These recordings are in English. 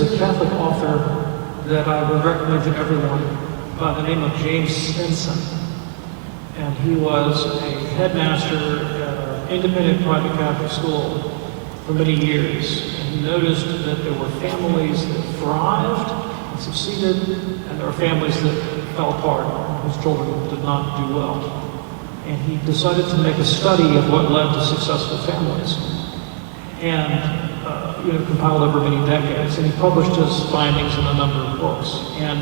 is a Catholic author that I would recommend to everyone by the name of James Stinson. And he was a headmaster at an independent private Catholic school for many years. And he noticed that there were families that thrived and succeeded, and there were families that fell apart, whose children did not do well. And he decided to make a study of what led to successful families, and compiled over many decades. And he published his findings in a number of books. And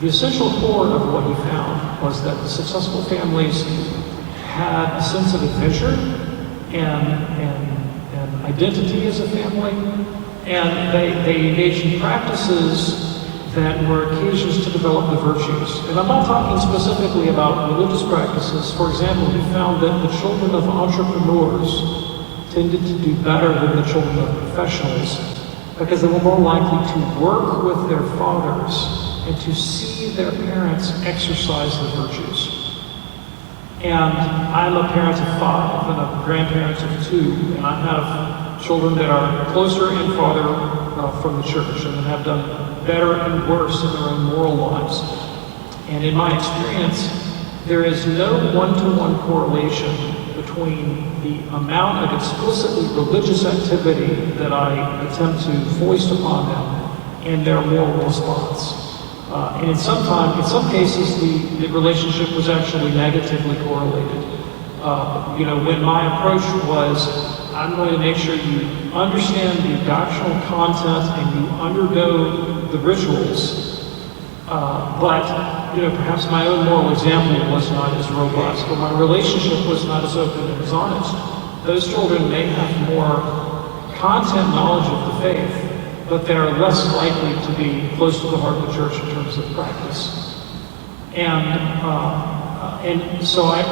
the essential core of what he found was that the successful families had a sense of adventure and identity as a family, and they engaged in practices that were occasions to develop the virtues. And I'm not talking specifically about religious practices. For example, he found that the children of entrepreneurs tended to do better than the children of professionals because they were more likely to work with their fathers and to see their parents exercise the virtues. And I'm a parent of 5 and a grandparent of 2, and I have children that are closer and farther from the church and have done better and worse in their own moral lives. And in my experience, there is no one-to-one correlation between the amount of explicitly religious activity that I attempt to foist upon them and their moral response. And in some cases, the relationship was actually negatively correlated. When my approach was, I'm going to make sure you understand the doctrinal content and you undergo the rituals, but perhaps my own moral example was not as robust, or my relationship was not as open and as honest. Those children may have more content knowledge of the faith, but they are less likely to be close to the heart of the church in terms of practice. And so I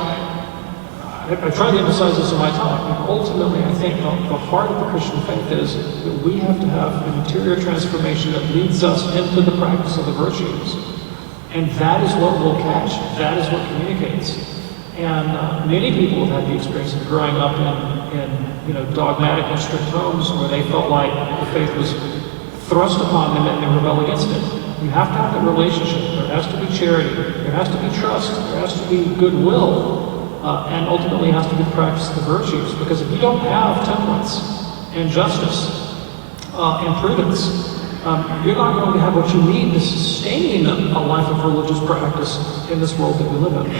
try to emphasize this in my talk. And ultimately, I think the heart of the Christian faith is that we have to have an interior transformation that leads us into the practice of the virtues. And that is what will catch. That is what communicates. And many people have had the experience of growing up in dogmatic and strict homes where they felt like the faith was thrust upon them and they rebel against it. You have to have that relationship. There has to be charity. There has to be trust. There has to be goodwill. And ultimately has to be the practice of the virtues. Because if you don't have temperance and justice and prudence, you're not going to have what you need to sustain a life of religious practice in this world that we live in.